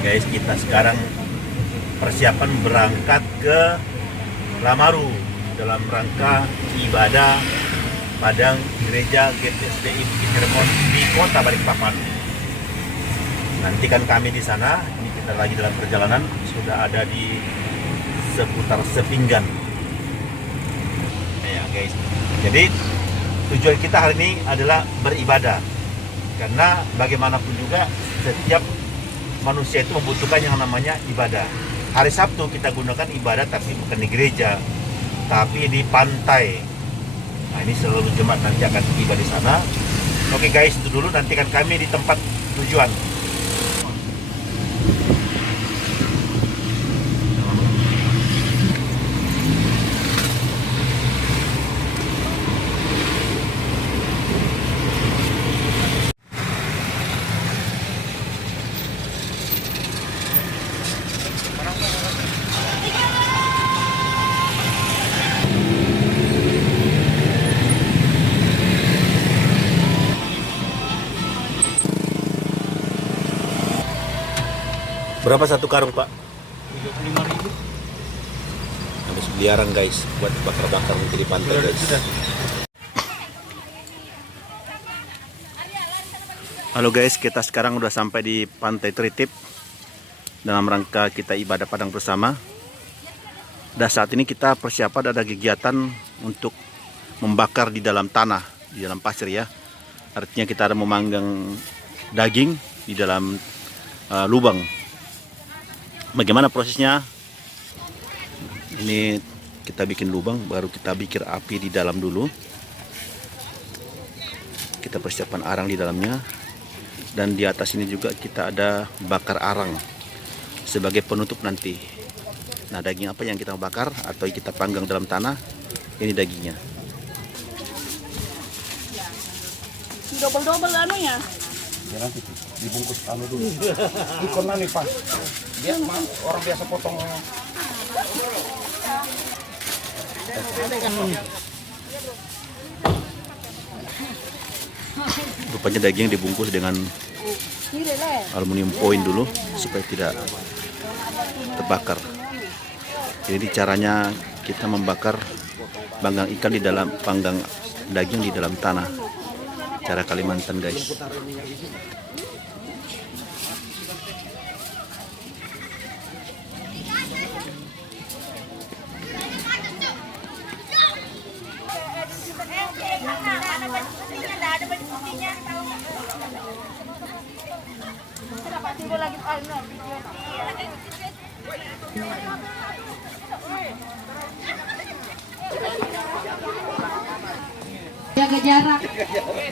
Guys, kita sekarang persiapan berangkat ke Lamaru dalam rangka ibadah Padang Gereja GPSDI Bukit Hermon di Kota Balikpapan. Nantikan kami di sana. Ini kita lagi dalam perjalanan, sudah ada di seputar Sepinggan. Ya guys. Jadi tujuan kita hari ini adalah beribadah. Karena bagaimanapun juga setiap manusia itu membutuhkan yang namanya ibadah. Hari Sabtu kita gunakan ibadah tapi bukan di gereja, tapi di pantai. Nah, ini seluruh jemaat nanti akan tiba di sana. Oke guys, itu dulu, nantikan kami di tempat tujuan. Berapa satu karung, Pak? 35.000. Habis miliaran guys, buat bakar-bakar nanti di pantai guys. Halo guys, kita sekarang udah sampai di Pantai Tritip dalam rangka kita ibadah Padang bersama. Dan saat ini kita persiapan ada kegiatan untuk membakar di dalam tanah, di dalam pasir ya. Artinya kita ada memanggang daging di dalam lubang. Bagaimana prosesnya? Ini kita bikin lubang, baru kita bikin api di dalam dulu. Kita persiapkan arang di dalamnya. Dan di atas ini juga kita ada bakar arang sebagai penutup nanti. Nah, daging apa yang kita bakar atau kita panggang dalam tanah, ini dagingnya. Double-double anunya. Ya nanti dibungkus anu dulu. Ikon nih Pak. Dia orang biasa potong. Rupanya daging dibungkus dengan aluminium foil dulu supaya tidak terbakar. Jadi caranya kita membakar panggang ikan di dalam panggang daging di dalam tanah. Cara Kalimantan guys. Jaga jarak.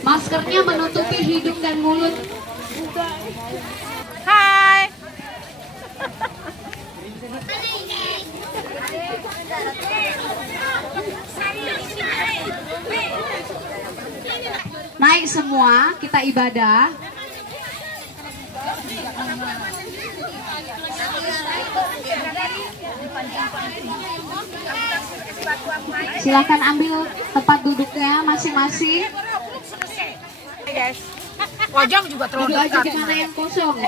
Maskernya menutupi hidung dan mulut. Hai. Naik semua, kita ibadah. Silakan ambil tempat duduknya masing-masing. Guys. Wajang juga terlalu Duduk aja dekat. di mana yang kosong.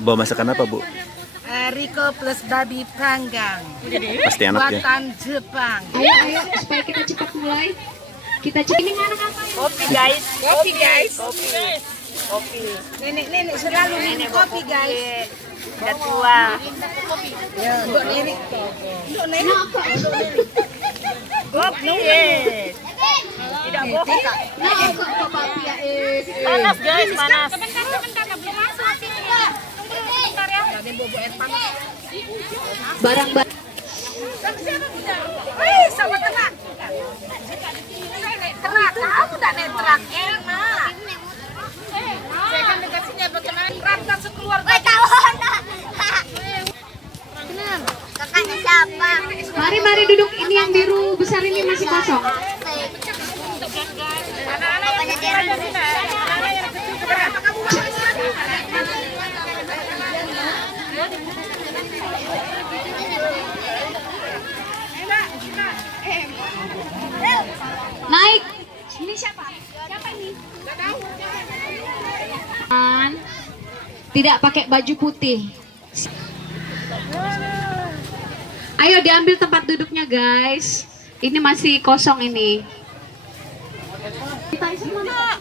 Bawa masakan apa, Bu? Riko plus babi panggang. Pasti enak ya. Buatan Jepang. Ayo, supaya kita cepat mulai. Kita cek ini mana apa? Kopi guys. Kopi guys. Kopi. Nenek selalu minum kopi guys. Udah tua. Ya, untuk nenek. Untuk nenek. Kopi. Tidak bohong kak. Nah, kok papi ya Panas guys, panas. Sebentar, belum masuk sini. Tunggu sebentar ya. Ada bobo air panas. barang-barang. Wih, sama terak. Naik terak, kamu tak naik terak, enak. Saya kan dekat sini bagaimana rata sekeluarga. Kakaknya siapa? Mari duduk, ini yang biru besar ini masih kosong. Anak-anak yang kecil ada sini. Anak-anak yang kecil berapa kamu? Naik. Ini siapa? Siapa ini? tidak pakai baju putih. Ayo diambil tempat duduknya guys. Ini masih kosong ini. Kita isi mana?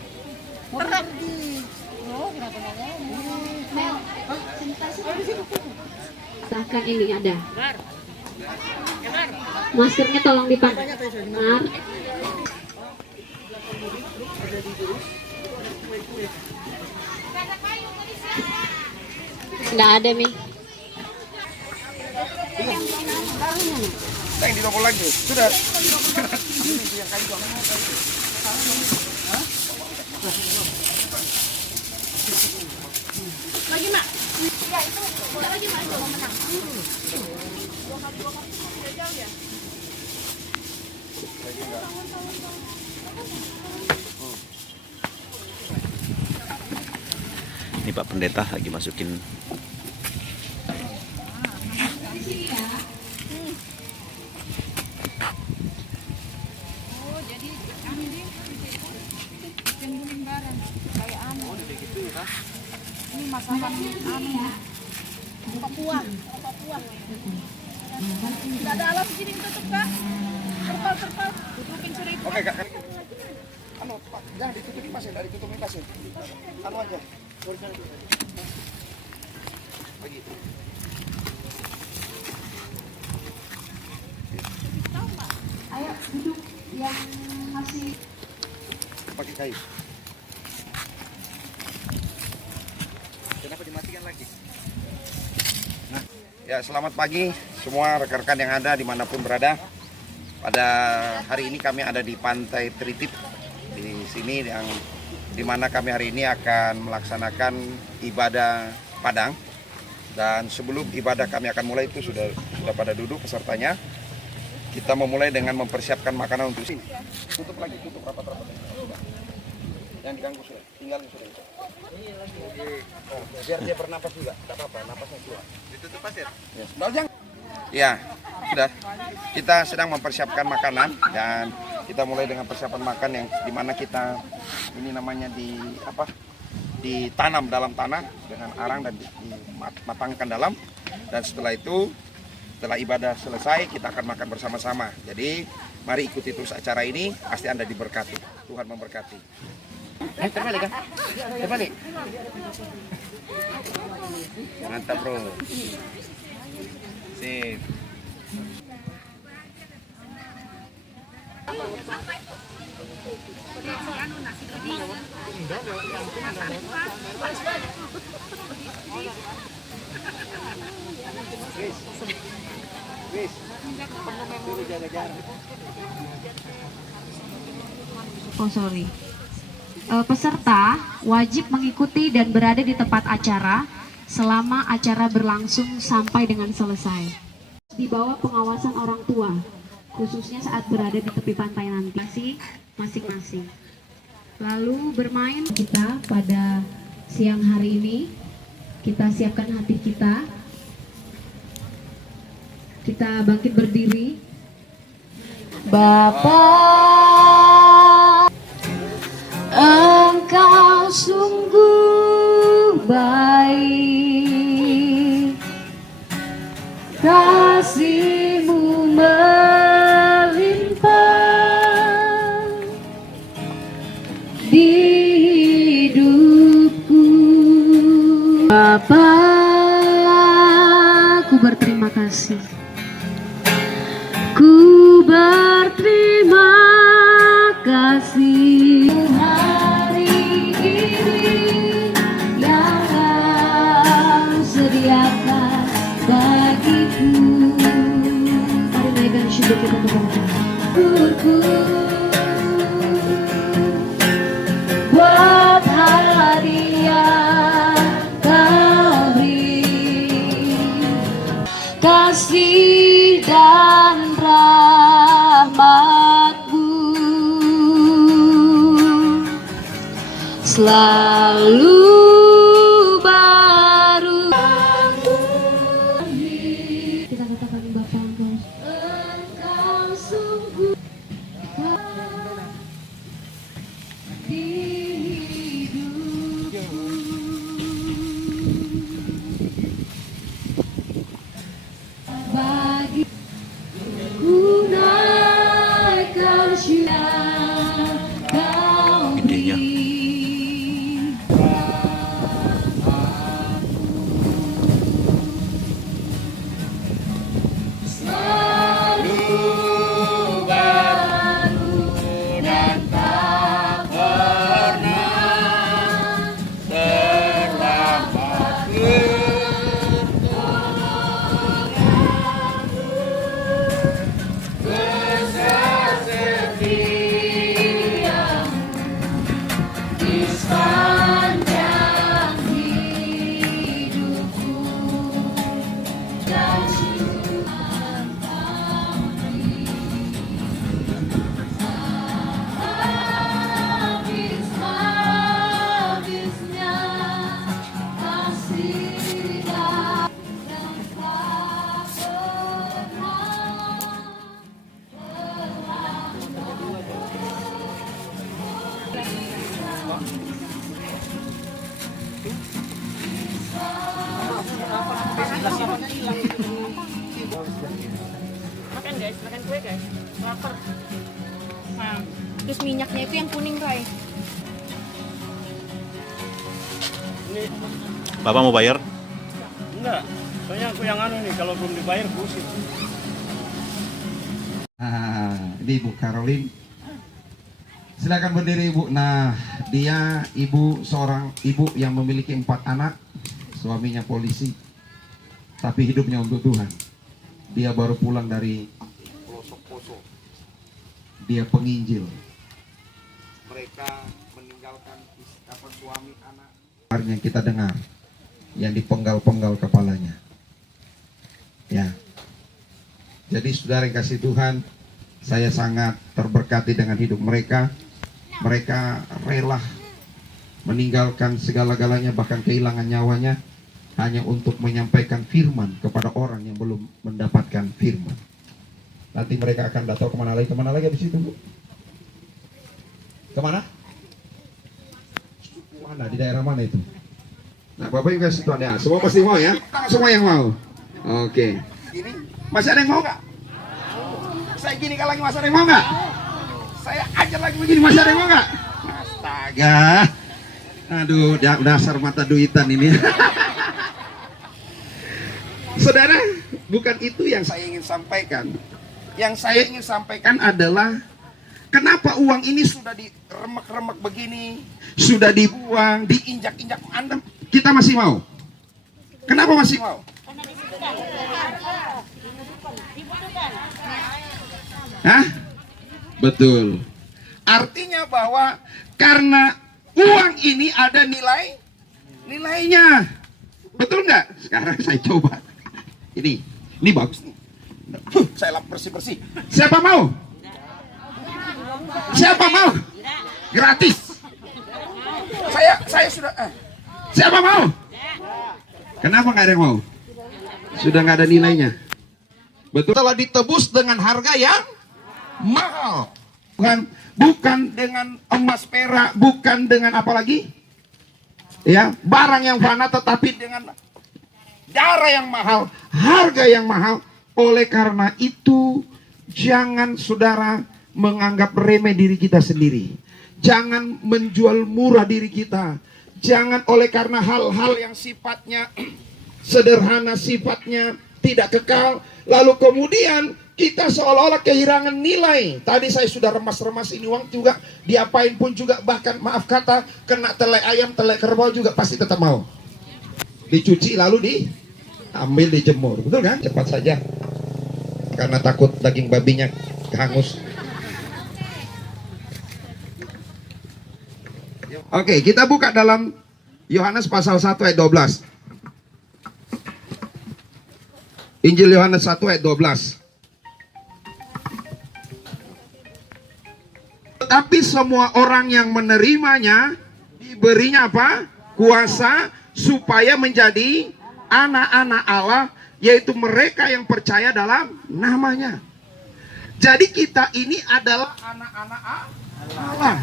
Bahkan ini ada. Maskernya tolong dipakai. Nggak ada Mi. Yang ditopol lagi. Sudah. Lagi mak. Ini Pak Pendeta lagi masukin. Ini masakan Papua. Tidak ada alas sini tutup kak. Terpal. Tutupin sudah itu. Oke, Kak. Anu, Pak, jangan ditutupi pasir, dari tutupi pasir. Anu aja. Bagi. Ayo duduk yang masih Pakai kayu. Kenapa dimatikan lagi? Nah, ya selamat pagi semua rekan-rekan yang ada dimanapun berada. Pada hari ini kami ada di Pantai Tritip di sini yang dimana kami hari ini akan melaksanakan ibadah Padang. Dan sebelum ibadah kami akan mulai itu sudah pada duduk pesertanya. Kita memulai dengan mempersiapkan makanan untuk sini. Tutup lagi, tutup rapat-rapat. Yang diganggu sudah, tinggalin sudah. Oh, biar dia bernapas juga, tidak apa-apa, napasnya keluar. Ditutup pasir. Ya, jangan. Ya, sudah. Kita sedang mempersiapkan makanan dan kita mulai dengan persiapan makan yang dimana kita ini namanya ditanam dalam tanah dengan arang dan dimatangkan dalam. Dan setelah itu, setelah ibadah selesai, kita akan makan bersama-sama. Jadi, mari ikuti terus acara ini, pasti Anda diberkati. Tuhan memberkati. Terbalik kan? Terbalik. Mantap bro. Sip. Oh sorry. Peserta wajib mengikuti dan berada di tempat acara selama acara berlangsung sampai dengan selesai. Di bawah pengawasan orang tua, khususnya saat berada di tepi pantai nanti masing-masing. Lalu bermain kita pada siang hari ini, kita siapkan hati kita. Kita bangkit berdiri. Bapak, Engkau sungguh baik, kasih-Mu melimpah di hidupku. Bapa, ku berterima kasih. Ku berterima kasih hari ini yang Kau sediakan bagiku. Mari naikkan syukur kita kepada buat hadiah Kau beri, kasih dan rahmat-Mu selalu baru. Kita katakan Bapa Engkau sungguh di hidupku. Makan guys, makan kue guys. Lapar. Nah, terus minyaknya itu yang kuning Roy. Bapak mau bayar? Enggak, soalnya aku yang anu nih, kalau belum dibayar pusing. Ini Ibu Caroline. Silakan berdiri Ibu. Nah, dia seorang ibu yang memiliki 4 anak, suaminya polisi, tapi hidupnya untuk Tuhan. Dia baru pulang dari pelosok poso. Dia penginjil. Mereka meninggalkan suami anak. Yang kita dengar, yang dipenggal-penggal kepalanya. Ya. Jadi saudara yang kasih Tuhan, saya sangat terberkati dengan hidup mereka. Mereka rela meninggalkan segala-galanya, bahkan kehilangan nyawanya, hanya untuk menyampaikan firman kepada orang yang belum mendapatkan firman. Nanti mereka akan datang kemana lagi di situ, Bu? Kemana? Mana, di daerah mana itu? Nah, Bapak juga situ ada. Semua pasti mau ya? Semua yang mau. Oke. Ini masih ada yang mau nggak? Saya gini lagi masih ada yang mau nggak? Saya ajar lagi begini masih ada yang mau nggak? Astaga. Aduh, dasar mata duitan ini. Saudara, bukan itu yang saya ingin sampaikan. Yang saya ingin sampaikan adalah kenapa uang ini sudah diremek-remek begini, sudah dibuang, diinjak-injak, Anda kita masih mau? Kenapa masih mau? Hah? Betul. Artinya bahwa karena uang ini ada nilainya. Betul nggak? Sekarang saya coba. Ini bagus nih. Saya lap bersih-bersih. Siapa mau? Siapa mau? Gratis. Saya sudah. Siapa mau? Kenapa nggak ada yang mau? Sudah nggak ada nilainya. Betul. Telah ditebus dengan harga yang mahal. Bukan dengan emas perak, bukan dengan apa lagi? Ya, barang yang fana, tetapi dengan darah yang mahal, harga yang mahal. Oleh karena itu, jangan saudara menganggap remeh diri kita sendiri. Jangan menjual murah diri kita. Jangan oleh karena hal-hal yang sifatnya sederhana, sifatnya tidak kekal, lalu kemudian kita seolah-olah kehilangan nilai. Tadi saya sudah remas-remas ini uang juga, diapain pun juga, bahkan maaf kata, kena telai ayam, telai kerbau juga pasti tetap mau. Dicuci lalu diambil, dijemur, betul kan? Cepat saja, karena takut daging babinya hangus. Oke, kita buka dalam Yohanes pasal 1 ayat 12. Injil Yohanes 1 ayat 12. Tetapi semua orang yang menerimanya diberinya apa? Kuasa supaya menjadi anak-anak Allah, yaitu mereka yang percaya dalam namanya. Jadi kita ini adalah anak-anak Allah.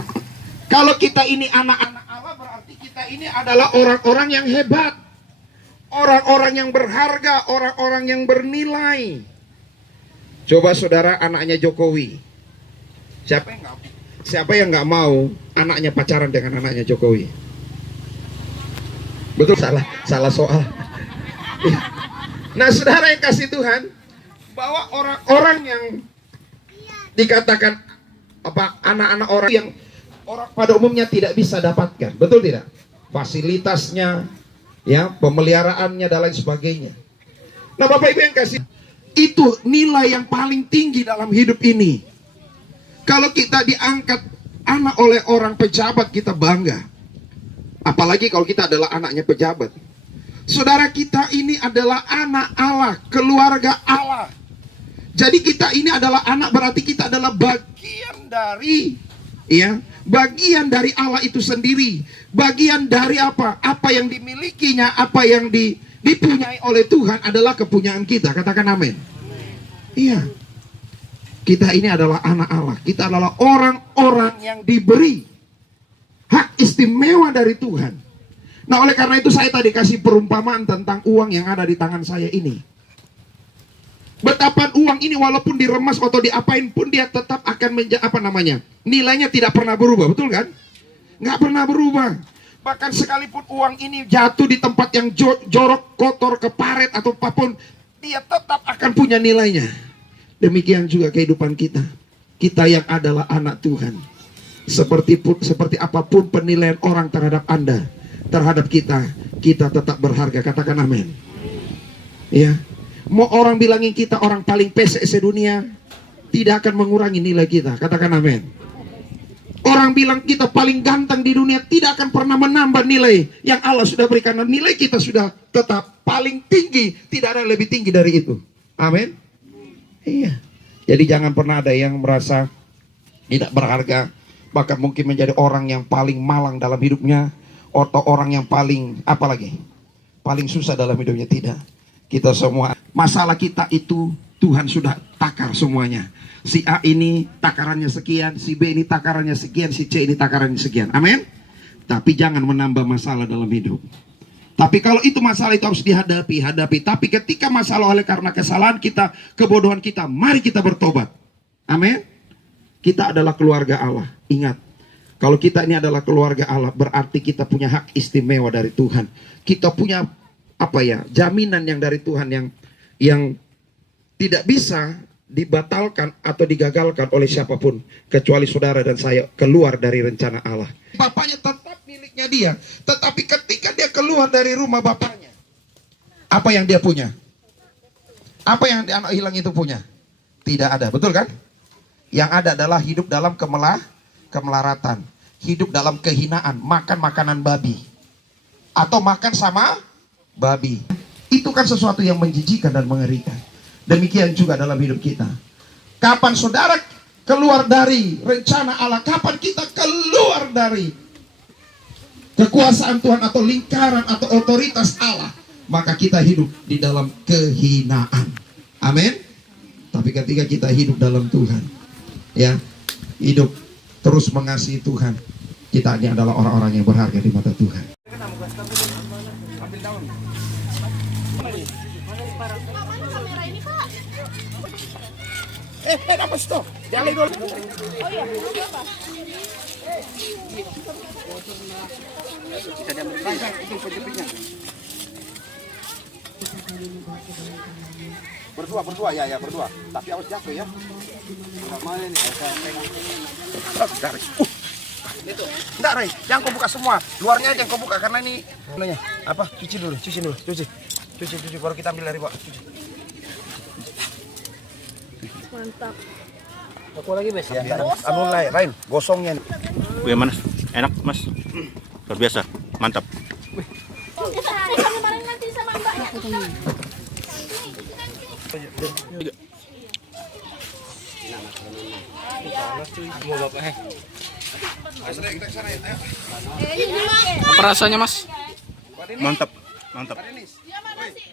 Kalau kita ini anak-anak Allah, berarti kita ini adalah orang-orang yang hebat, orang-orang yang berharga, orang-orang yang bernilai. Coba saudara, anaknya Jokowi, siapa yang nggak mau anaknya pacaran dengan anaknya Jokowi? Betul, salah soal. Nah, saudara yang kasih Tuhan, bahwa orang-orang yang dikatakan apa, anak-anak orang yang orang pada umumnya tidak bisa dapatkan, betul tidak? Fasilitasnya, ya, pemeliharaannya dan lain sebagainya. Nah, Bapak Ibu yang kasih, itu nilai yang paling tinggi dalam hidup ini. Kalau kita diangkat anak oleh orang pejabat, kita bangga. Apalagi kalau kita adalah anaknya pejabat. Saudara, kita ini adalah anak Allah, keluarga Allah. Jadi kita ini adalah anak, berarti kita adalah bagian dari, ya, bagian dari Allah itu sendiri. Bagian dari apa? Apa yang dimilikinya, apa yang dipunyai oleh Tuhan adalah kepunyaan kita. Katakan amin. Iya. Kita ini adalah anak Allah. Kita adalah orang-orang yang diberi hak istimewa dari Tuhan. Nah, oleh karena itu saya tadi kasih perumpamaan tentang uang yang ada di tangan saya ini. Betapa uang ini walaupun diremas atau diapain pun dia tetap akan nilainya tidak pernah berubah, betul kan? Nggak pernah berubah. Bahkan sekalipun uang ini jatuh di tempat yang jorok, kotor, keparet atau apapun, dia tetap akan punya nilainya. Demikian juga kehidupan kita. Kita yang adalah anak Tuhan. Seperti apapun penilaian orang terhadap Anda, terhadap kita tetap berharga. Katakan amin. Ya. Mau orang bilangin kita orang paling pesek sedunia, tidak akan mengurangi nilai kita. Katakan amin. Orang bilang kita paling ganteng di dunia, tidak akan pernah menambah nilai yang Allah sudah berikan. Nilai kita sudah tetap paling tinggi, tidak ada yang lebih tinggi dari itu. Amin. Iya. Jadi jangan pernah ada yang merasa tidak berharga, bahkan mungkin menjadi orang yang paling malang dalam hidupnya, atau orang yang paling paling susah dalam hidupnya. Tidak. Kita semua, masalah kita itu Tuhan sudah takar semuanya. Si A ini takarannya sekian, si B ini takarannya sekian, si C ini takarannya sekian. Amin. Tapi jangan menambah masalah dalam hidup. Tapi kalau itu masalah itu harus hadapi. Tapi ketika masalah oleh karena kesalahan kita, kebodohan kita, mari kita bertobat. Amin. Kita adalah keluarga Allah. Ingat, kalau kita ini adalah keluarga Allah, berarti kita punya hak istimewa dari Tuhan. Kita punya jaminan yang dari Tuhan yang tidak bisa dibatalkan atau digagalkan oleh siapapun kecuali saudara dan saya keluar dari rencana Allah. Bapaknya tetap miliknya dia, tetapi ketika dia keluar dari rumah bapaknya, apa yang dia punya? Apa yang anak hilang itu punya? Tidak ada, betul kan? Yang ada adalah hidup dalam kemelaratan, hidup dalam kehinaan, makan makanan babi, atau makan sama babi. Itu kan sesuatu yang menjijikan dan mengerikan. Demikian juga dalam hidup kita. Kapan saudara keluar dari rencana Allah, kapan kita keluar dari kekuasaan Tuhan atau lingkaran atau otoritas Allah, maka kita hidup di dalam kehinaan. Amin. Tapi ketika kita hidup dalam Tuhan, ya, hidup terus mengasihi Tuhan, kita ini adalah orang-orang yang berharga di mata Tuhan. Apa stop? Jangan dulu. Oh iya, apa? Kita diambil panjang itu penjepitnya. Berdua ya berdua. Tapi harus jatuh ya. Mana ini? Itu. Enggak, Ray. Jangan kau buka semua. Luarnya jangan kau buka karena ini apa? Cuci dulu. Cuci baru kita ambil dari bawah. Mantap. Aku lagi bes. Ya, anu lain, gosongnya. Wih, Mas, enak Mas, luar biasa, mantap. Kita hari kemarin nanti sama mbaknya. Apa rasanya Mas? Mantap. Dia mana sih?